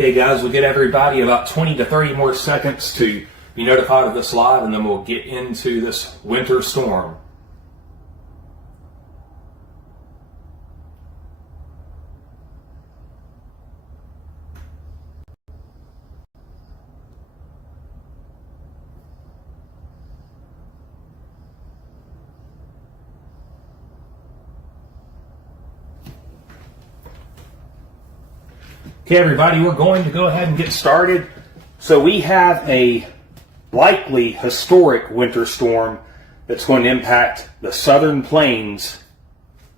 Okay guys, we'll get everybody about 20 to 30 more seconds to be notified of this live, and then we'll get into this winter storm. Okay everybody, we're going to go ahead and get started. So we have a likely historic winter storm that's going to impact the southern plains,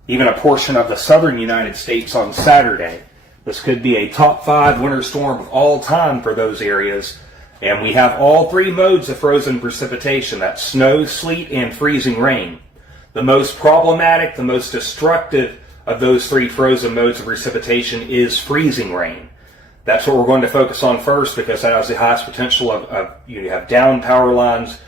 even a portion of the southern United States on Saturday. This could be a top 5 winter storm of all time for those areas. And we have all 3 modes of frozen precipitation. That's snow, sleet, and freezing rain. The most problematic, the most destructive of those 3 frozen modes of precipitation is freezing rain. That's what we're going to focus on first, because that has the highest potential of you have down power lines,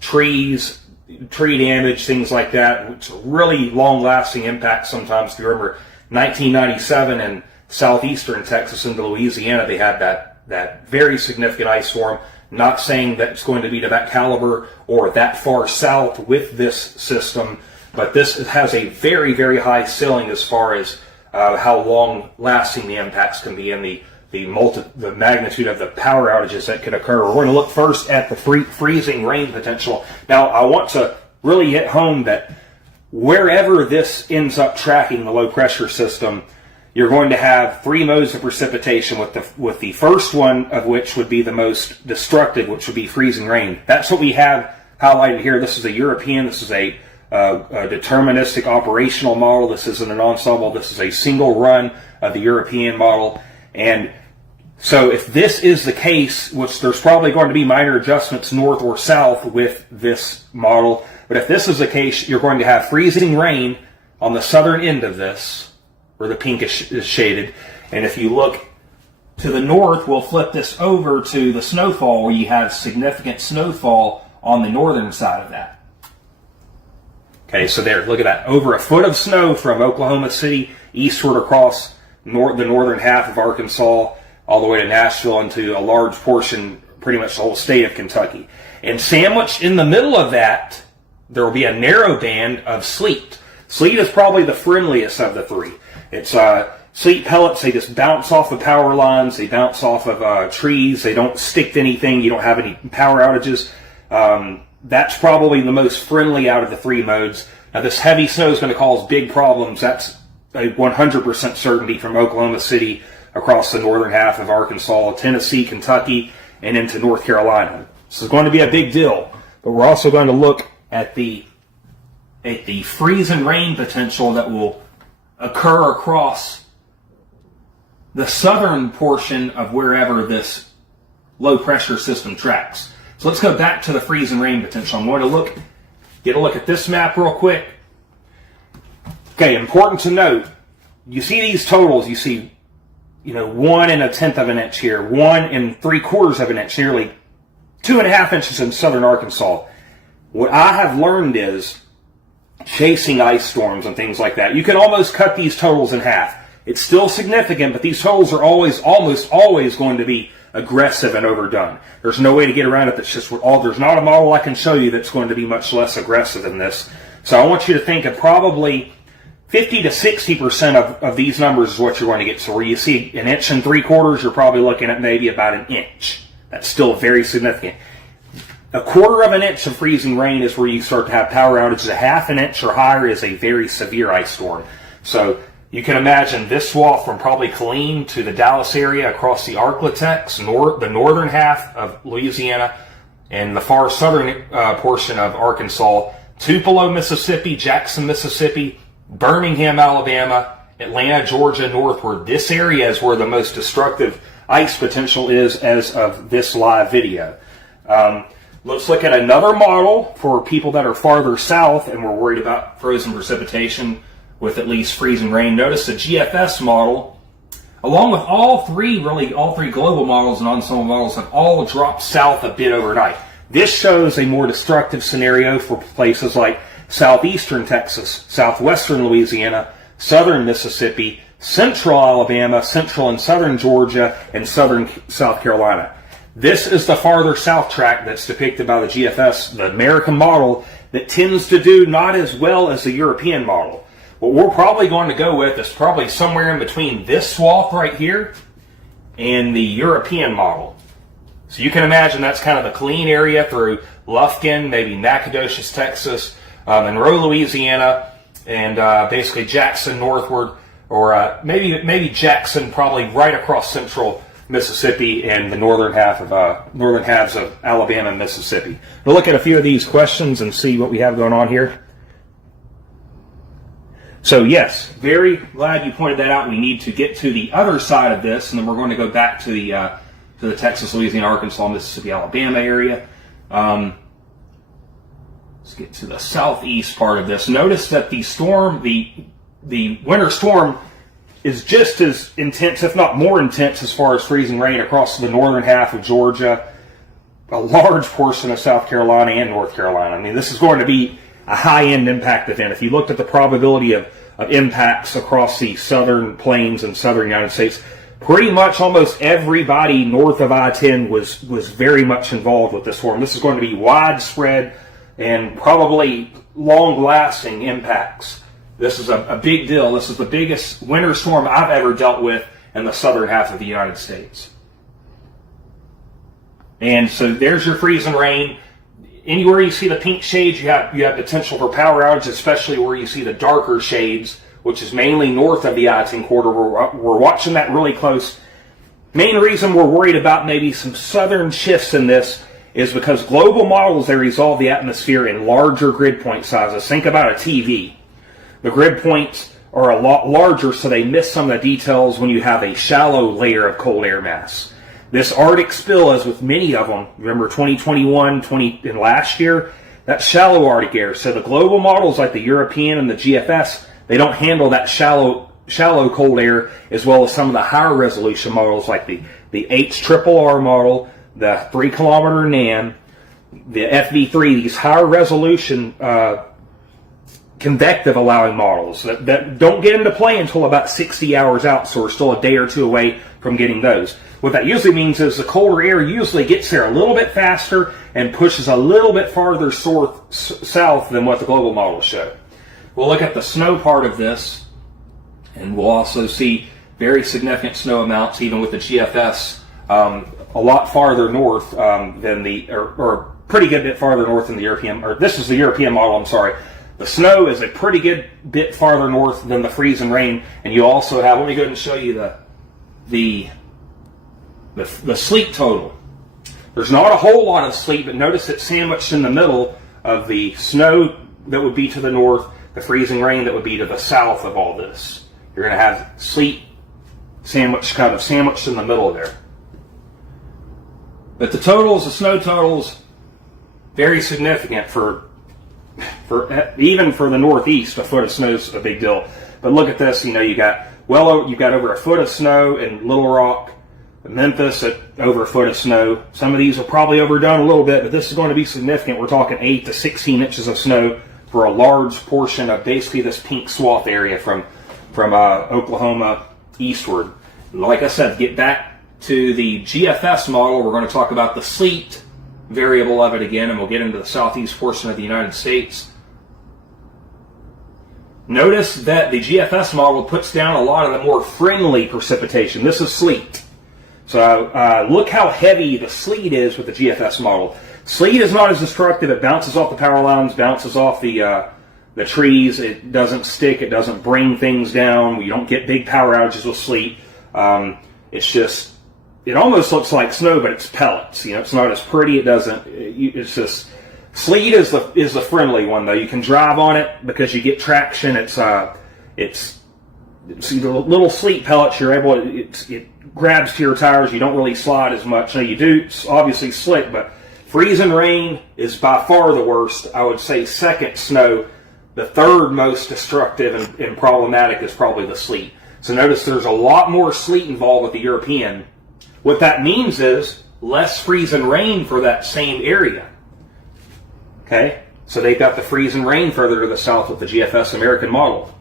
trees, tree damage, things like that. It's a really long-lasting impact sometimes. If you remember 1997 in southeastern Texas into Louisiana, they had that very significant ice storm. Not saying that it's going to be to that caliber or that far south with this system, but this has a very, very high ceiling as far as how long-lasting the impacts can be and the magnitude of the power outages that could occur. We're going to look first at the freezing rain potential. Now, I want to really hit home that wherever this ends up tracking the low-pressure system, you're going to have 3 modes of precipitation, with the first one of which would be the most destructive, which would be freezing rain. That's what we have highlighted here. This is a European. This is a deterministic operational model. This isn't an ensemble. This is a single run of the European model. And so if this is the case, which there's probably going to be minor adjustments north or south with this model, but if this is the case, you're going to have freezing rain on the southern end of this, where the pink is shaded. And if you look to the north, we'll flip this over to the snowfall, where you have significant snowfall on the northern side of that. Okay, so there, look at that. Over 1 foot of snow from Oklahoma City eastward across the northern half of Arkansas, all the way to Nashville, into a large portion, pretty much the whole state of Kentucky. And sandwiched in the middle of that, there will be a narrow band of sleet. Sleet is probably the friendliest of the 3. It's sleet pellets. They just bounce off of power lines. They bounce off of trees. They don't stick to anything. You don't have any power outages. That's probably the most friendly out of the 3 modes. Now, this heavy snow is going to cause big problems. That's a 100% certainty from Oklahoma City across the northern half of Arkansas, Tennessee, Kentucky, and into North Carolina. This is going to be a big deal. But we're also going to look at the freeze and rain potential that will occur across the southern portion of wherever this low pressure system tracks. So let's go back to the freeze and rain potential. I'm going to get a look at this map real quick. Okay, important to note, you see these totals. You see, 1 1/10 of an inch here, 1 3/4 of an inch, nearly 2.5 inches in southern Arkansas. What I have learned is, chasing ice storms and things like that, you can almost cut these totals in half. It's still significant, but these totals are almost always going to be aggressive and overdone. There's no way to get around it. That's just there's not a model I can show you that's going to be much less aggressive than this. So I want you to think of probably 50 to 60% of these numbers is what you're going to get. So where you see 1 3/4, you're probably looking at maybe about 1 inch. That's still very significant. 1/4 of an inch of freezing rain is where you start to have power outages. 1/2 inch or higher is a very severe ice storm. So you can imagine this swath from probably Killeen to the Dallas area, across the Arklatex, the northern half of Louisiana, and the far southern portion of Arkansas, Tupelo, Mississippi, Jackson, Mississippi, Birmingham, Alabama, Atlanta, Georgia, northward. This area is where the most destructive ice potential is as of this live video. Let's look at another model for people that are farther south and we're worried about frozen precipitation with at least freezing rain. Notice the GFS model, along with all three global models and ensemble models, have all dropped south a bit overnight. This shows a more destructive scenario for places like southeastern Texas, southwestern Louisiana, southern Mississippi, central Alabama, central and southern Georgia, and southern South Carolina. This is the farther south tract that's depicted by the GFS, the American model, that tends to do not as well as the European model. What we're probably going to go with is probably somewhere in between this swath right here and the European model. So you can imagine that's kind of the Killeen area through Lufkin, maybe Nacogdoches, Texas, Monroe, Louisiana, and basically Jackson northward, or maybe Jackson, probably right across central Mississippi and the northern halves of Alabama and Mississippi. We'll look at a few of these questions and see what we have going on here. So yes, very glad you pointed that out. We need to get to the other side of this, and then we're going to go back to the Texas, Louisiana, Arkansas, Mississippi, Alabama area. Let's get to the southeast part of this. Notice that the storm, the winter storm, is just as intense, if not more intense, as far as freezing rain across the northern half of Georgia, a large portion of South Carolina and North Carolina. I mean, this is going to be a high-end impact event. If you looked at the probability of impacts across the southern plains and southern United States, pretty much almost everybody north of I-10 was very much involved with this storm. This is going to be widespread and probably long-lasting impacts. This is a big deal. This is the biggest winter storm I've ever dealt with in the southern half of the United States. And so there's your freezing rain. Anywhere you see the pink shades, you have potential for power outage, especially where you see the darker shades, which is mainly north of the I-10 corridor. We're watching that really close. Main reason we're worried about maybe some southern shifts in this is because global models, they resolve the atmosphere in larger grid point sizes. Think about a TV. The grid points are a lot larger, so they miss some of the details when you have a shallow layer of cold air mass. This Arctic spill, as with many of them, remember 2021, and last year, that's shallow Arctic air. So the global models like the European and the GFS, they don't handle that shallow cold air as well as some of the higher resolution models like the HRRR model, the 3 kilometer NAM, the FV3, these higher resolution convective allowing models that don't get into play until about 60 hours out, so we're still a day or two away from getting those. What that usually means is the colder air usually gets there a little bit faster and pushes a little bit farther south than what the global models show. We'll look at the snow part of this, and we'll also see very significant snow amounts, even with the GFS, a lot farther north than or pretty good bit farther north than the European, or this is the European model, I'm sorry. The snow is a pretty good bit farther north than the freezing rain, and you also have, let me go ahead and show you the sleet total. There's not a whole lot of sleet, but notice it's sandwiched in the middle of the snow that would be to the north, the freezing rain that would be to the south of all this. You're going to have sleet sandwiched in the middle there. But the snow totals, very significant even for the Northeast. A foot of snow is a big deal. But look at this. You got over a foot of snow in Little Rock, Memphis at over a foot of snow. Some of these are probably overdone a little bit, but this is going to be significant. We're talking 8 to 16 inches of snow for a large portion of basically this pink swath area from Oklahoma eastward. Like I said, get back to the GFS model. We're going to talk about the sleet variable of it again, and we'll get into the southeast portion of the United States. Notice that the GFS model puts down a lot of the more friendly precipitation. This is sleet. So look how heavy the sleet is with the GFS model. Sleet is not as destructive. It bounces off the power lines, bounces off the trees. It doesn't stick. It doesn't bring things down. You don't get big power outages with sleet. It almost looks like snow, but it's pellets. It's not as pretty. It doesn't. It's just sleet is the friendly one though. You can drive on it because you get traction. It's see the little sleet pellets. You're able. It grabs to your tires. You don't really slide as much. Now you do obviously slick, but freezing rain is by far the worst. I would say second snow. The third most destructive and problematic is probably the sleet. So notice there's a lot more sleet involved with the European. What that means is less freezing rain for that same area. Okay? So they've got the freezing rain further to the south with the GFS American model.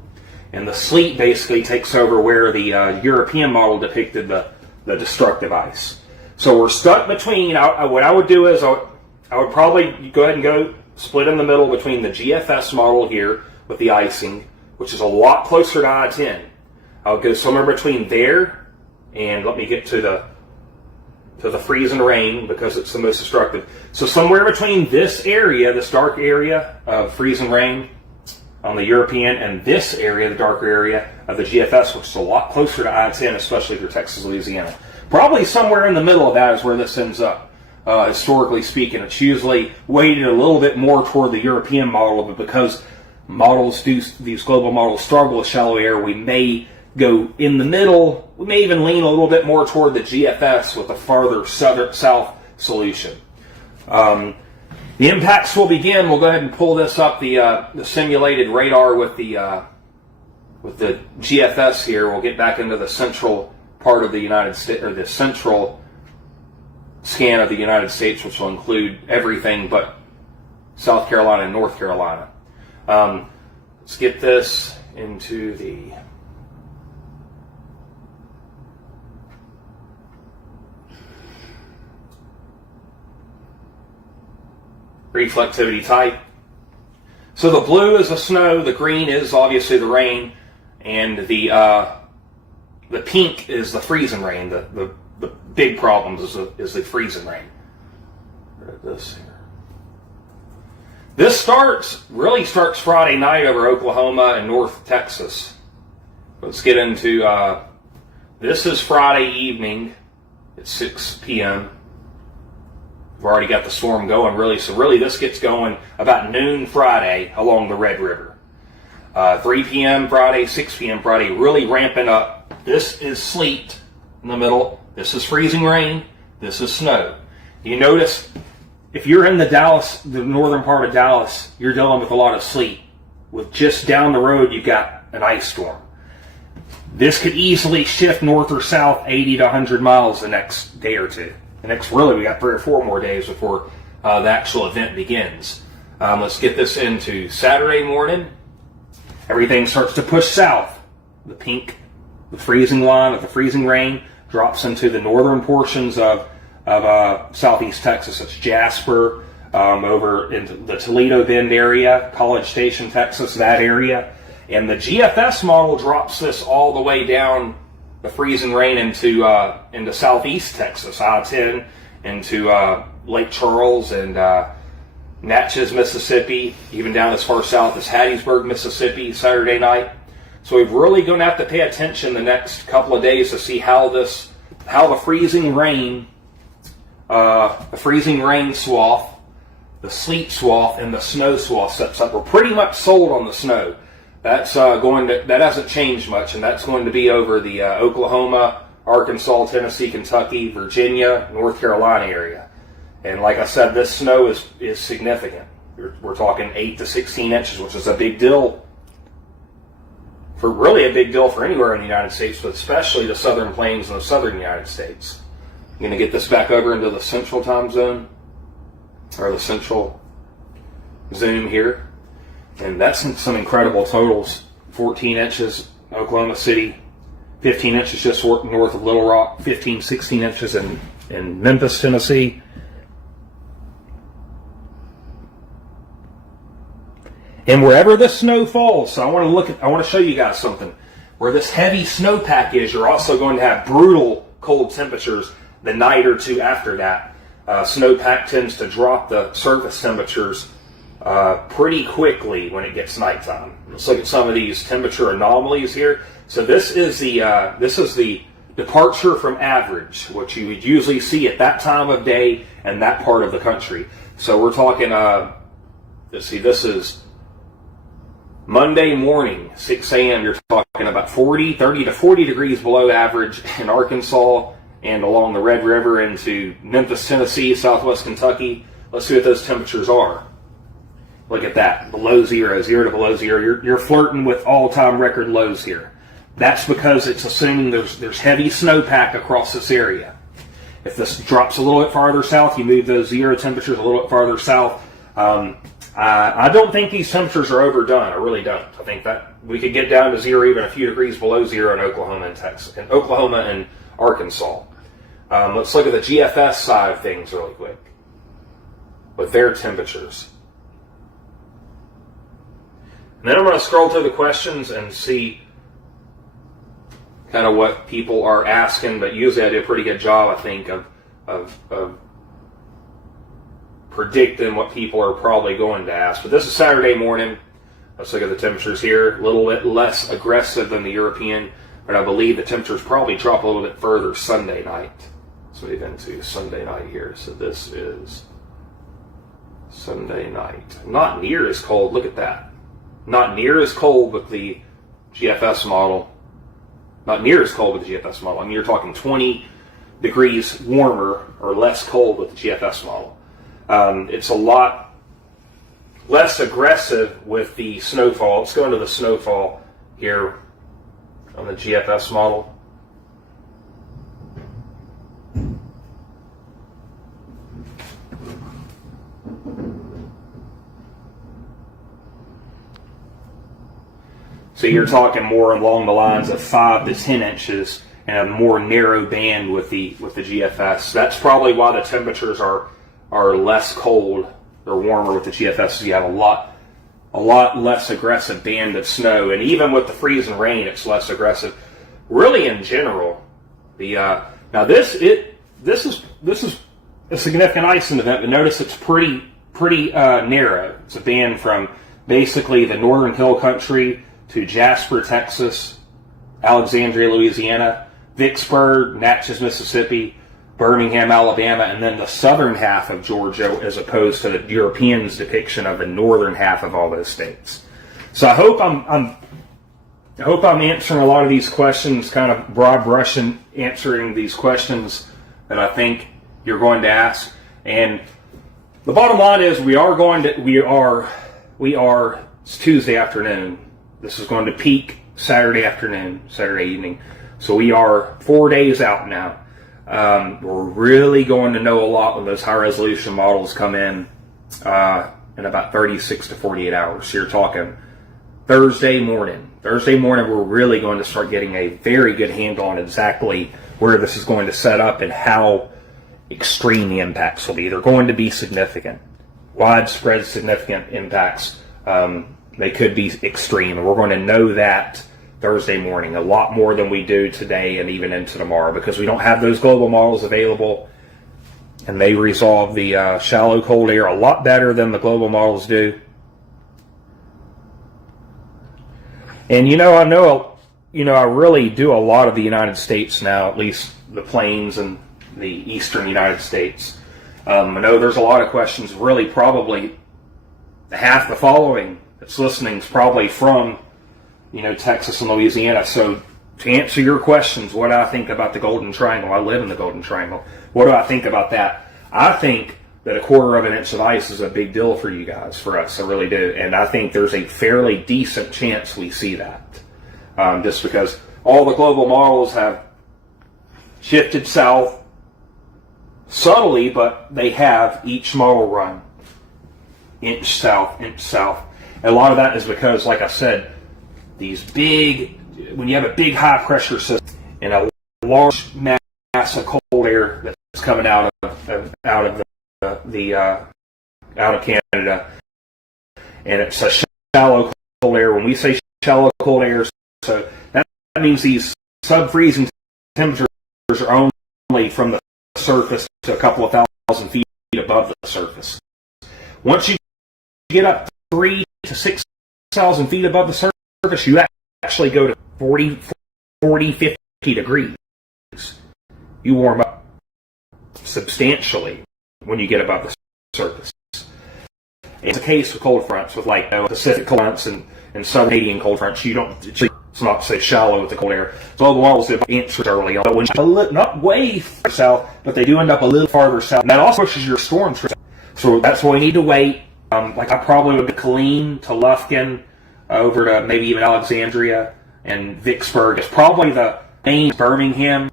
And the sleet basically takes over where the European model depicted the destructive ice. So we're stuck between, what I would do is I would probably go ahead and go split in the middle between the GFS model here with the icing, which is a lot closer to I-10. I would go somewhere between there and let me get to the freeze and rain because it's the most destructive. So somewhere between this area, this dark area of freeze and rain on the European, and this area, the darker area of the GFS, which is a lot closer to I-10, especially if you're Texas, Louisiana. Probably somewhere in the middle of that is where this ends up. Historically speaking, it's usually weighted a little bit more toward the European model, but because these global models struggle with shallow air, we may go in the middle. We may even lean a little bit more toward the GFS with a farther south solution. The impacts will begin. We'll go ahead and pull this up, the simulated radar with the GFS here. We'll get back into the central part of the United States, or the central scan of the United States, which will include everything but South Carolina and North Carolina. Let's get this into the reflectivity type. So the blue is the snow, the green is obviously the rain, and the pink is the freezing rain. The big problem is the freezing rain. This here. This really starts Friday night over Oklahoma and North Texas. Let's get into, this is Friday evening at 6 p.m. We've already got the storm going, really. So really this gets going about noon Friday along the Red River. 3 p.m. Friday, 6 p.m. Friday, really ramping up. This is sleet in the middle. This is freezing rain. This is snow. You notice if you're in the northern part of Dallas, you're dealing with a lot of sleet. With just down the road, you've got an ice storm. This could easily shift north or south 80 to 100 miles the next day or two. The next, really, we got 3 or 4 more days before the actual event begins. Let's get this into Saturday morning. Everything starts to push south. The pink, the freezing line of the freezing rain drops into the northern portions of southeast Texas. It's Jasper, over into the Toledo Bend area, College Station, Texas, that area. And the GFS model drops this all the way down the freezing rain into southeast Texas, I-10, into Lake Charles and Natchez, Mississippi, even down as far south as Hattiesburg, Mississippi, Saturday night. So we're really going to have to pay attention the next couple of days to see how the freezing rain swath, the sleet swath, and the snow swath sets up. We're pretty much sold on the snow. That hasn't changed much, and that's going to be over the Oklahoma, Arkansas, Tennessee, Kentucky, Virginia, North Carolina area. And like I said, this snow is significant. We're talking 8 to 16 inches, which is a big deal. Really a big deal for anywhere in the United States, but especially the southern plains and the southern United States. I'm going to get this back over into the central time zone, or the central zoom here. And that's some incredible totals. 14 inches Oklahoma City, 15 inches just north of Little Rock, 16 inches in Memphis, Tennessee. And wherever the snow falls, so I want to show you guys something. Where this heavy snowpack is, you're also going to have brutal cold temperatures the night or two after that. Snowpack tends to drop the surface temperatures pretty quickly when it gets nighttime. Let's look at some of these temperature anomalies here. So this is the departure from average, which you would usually see at that time of day and that part of the country. So we're talking, let's see, this is Monday morning, 6 a.m., you're talking about 30 to 40 degrees below average in Arkansas and along the Red River into Memphis, Tennessee, southwest Kentucky. Let's see what those temperatures are. Look at that, below 0 to below 0. You're flirting with all-time record lows here. That's because it's assuming there's heavy snowpack across this area. If this drops a little bit farther south, you move those 0 temperatures a little bit farther south. I don't think these temperatures are overdone. I really don't. I think that we could get down to zero, even a few degrees below zero in Oklahoma and Texas, in Oklahoma and Arkansas. Let's look at the GFS side of things really quick with their temperatures. And then I'm going to scroll through the questions and see kind of what people are asking, but usually I do a pretty good job, I think, of predicting what people are probably going to ask. But this is Saturday morning. Let's look at the temperatures here. A little bit less aggressive than the European, but I believe the temperatures probably drop a little bit further Sunday night. Let's move into Sunday night here. So this is Sunday night. Not near as cold. Look at that. Not near as cold with the GFS model. Not near as cold with the GFS model. I mean, you're talking 20 degrees warmer or less cold with the GFS model. It's a lot less aggressive with the snowfall. Let's go into the snowfall here on the GFS model. So you're talking more along the lines of 5 to 10 inches and a more narrow band with the GFS. That's probably why the temperatures are less cold or warmer with the GFS. You have a lot less aggressive band of snow, and even with the freeze and rain, it's less aggressive. Really, in general, now this is a significant icing event, but notice it's pretty narrow. It's a band from basically the northern hill country to Jasper, Texas, Alexandria, Louisiana, Vicksburg, Natchez, Mississippi, Birmingham, Alabama, and then the southern half of Georgia, as opposed to the Europeans' depiction of the northern half of all those states. So I hope I'm answering a lot of these questions, kind of broad brushing, answering these questions that I think you're going to ask. And the bottom line is it's Tuesday afternoon. This is going to peak Saturday afternoon, Saturday evening. So we are 4 days out now. We're really going to know a lot when those high-resolution models come in about 36 to 48 hours. So you're talking Thursday morning. Thursday morning, we're really going to start getting a very good handle on exactly where this is going to set up and how extreme the impacts will be. They're going to be significant. Widespread, significant impacts. They could be extreme, and we're going to know that Thursday morning a lot more than we do today and even into tomorrow, because we don't have those global models available, and they resolve the shallow cold air a lot better than the global models do. And I really do a lot of the United States now, at least the plains and the eastern United States. I know there's a lot of questions, really probably half the following that's listening is probably from Texas and Louisiana. So to answer your questions, what do I think about the Golden Triangle? I live in the Golden Triangle. What do I think about that? I think that a 1/4 of an inch of ice is a big deal for you guys, for us. I really do. And I think there's a fairly decent chance we see that. Just because all the global models have shifted south subtly, but they have each model run inch south, inch south. And a lot of that is because, like I said, when you have a big high pressure system and a large mass of cold air that's coming out of Canada, and it's a shallow cold air. When we say shallow cold air, so that means these sub-freezing temperatures are only from the surface to a couple of thousand feet above the surface. Once you get up 3,000 to 6,000 feet above the surface, you actually go to 40, 50 degrees. You warm up substantially when you get above the surface. It's a case with cold fronts, with like Pacific cold fronts and Southern Canadian cold fronts. It's not so shallow with the cold air. So the models did answers early on, but when you not way far south, but they do end up a little farther south. And that also pushes your storm south. So that's why we need to wait. Like I probably would be Killeen to Lufkin, over to maybe even Alexandria and Vicksburg. It's probably the main Birmingham,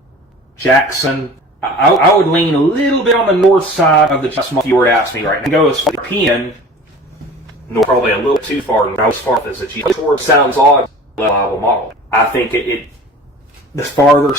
Jackson. I would lean a little bit on the north side of the Just if you were to ask me right now. Go as European probably a little too far north as far as the towards sounds odd level model. I think it the farther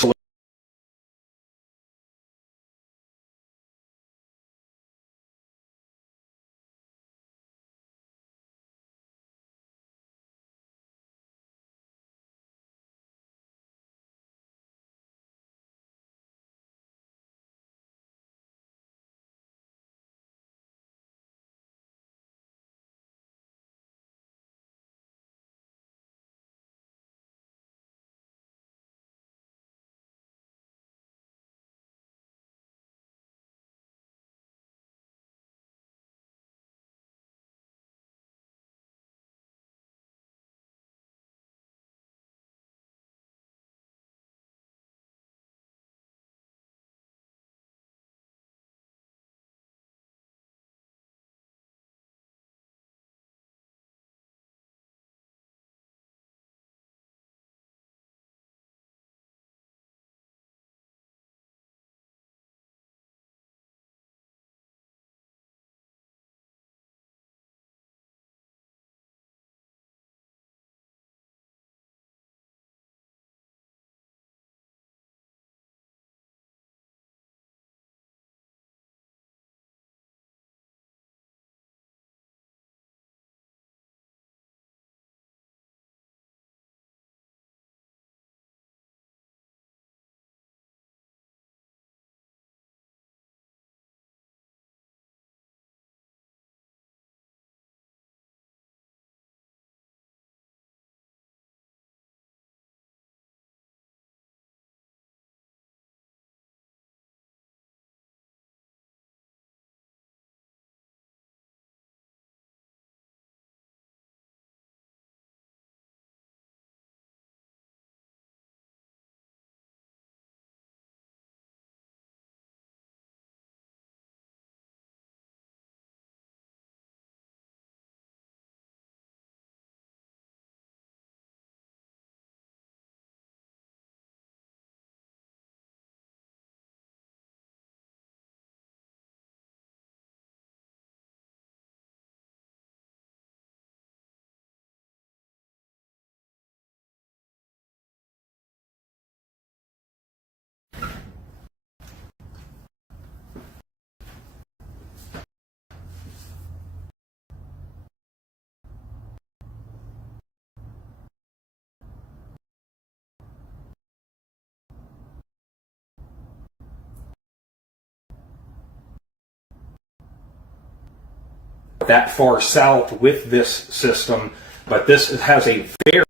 that far south with this system, but this has a very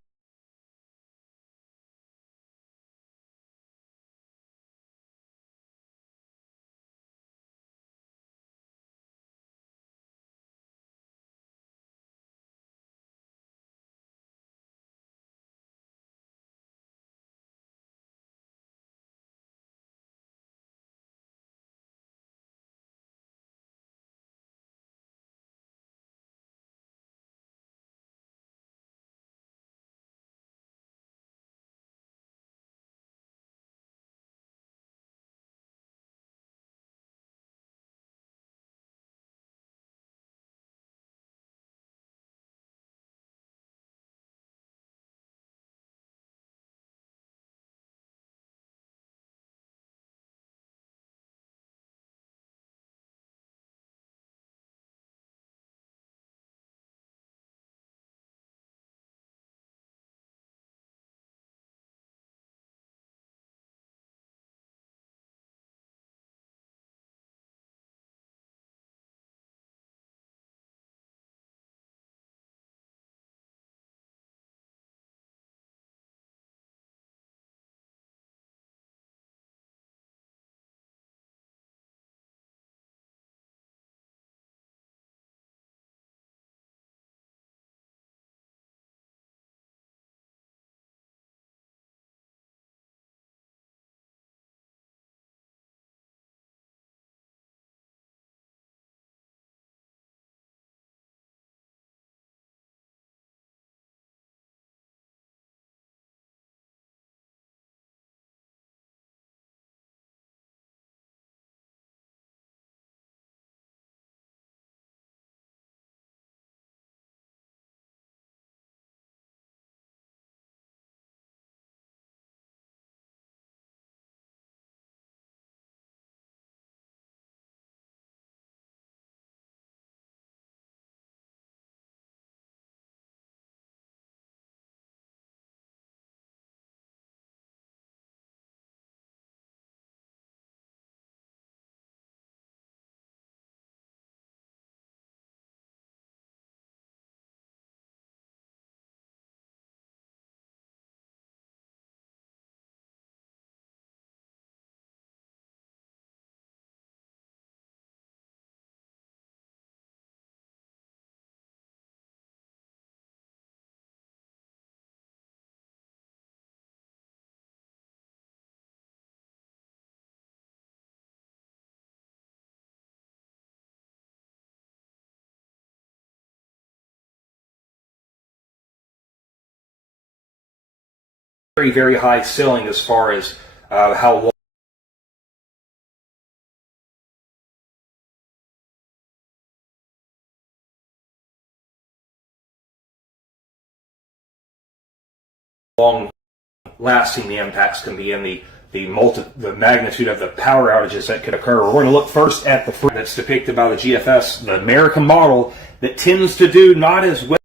very, very high ceiling as far as how long lasting the impacts can be, and the magnitude of the power outages that could occur. We're going to look first at the that's depicted by the GFS, the American model, that tends to do not as well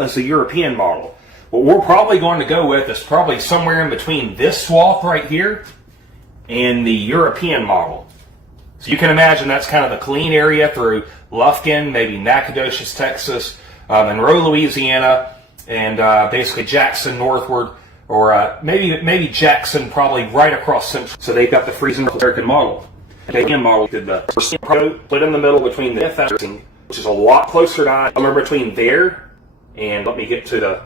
as the European model. What we're probably going to go with is probably somewhere in between this swath right here and the European model. So you can imagine that's kind of the clean area through Lufkin, maybe Nacogdoches, Texas, Monroe, Louisiana, and basically Jackson northward, or maybe Jackson probably right across central. So they've got the freezing American model. The Canadian model did the split in the middle between the freezing, which is a lot closer to somewhere between there and let me get to the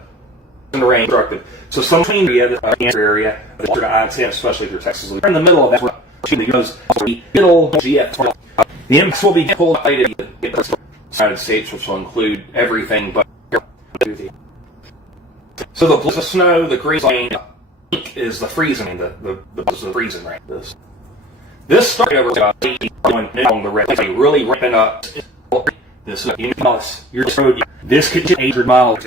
range constructed. So some between the area, I'd say especially through Texas, we're in the middle of that. Because the middle GX, the impacts will be pulled out in the United States, which will include everything but. So the snow, the green line is the freezing, the freezing right. This started over on the red, really ramping up. This this could be 800 miles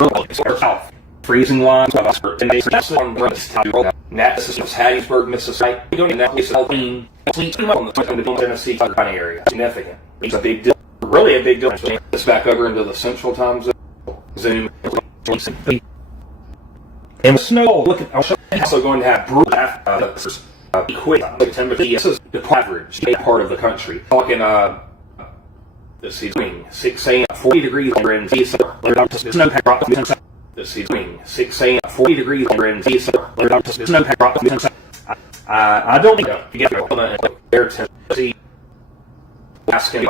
south. Freezing lines and they on the Natchez, Hattiesburg, Mississippi. Going in that place, sleet on the Tennessee kind of area. Significant. It's a big deal. Really a big deal. This back over into the central time zone. And the snow. Look at. Also going to have brutal quick temperature. This is the average part of the country. Talking this is 6 a.m. 40 degrees in snow drop. This is 6 a.m. 40 degrees in snow drop. I don't think you get there Tennessee asking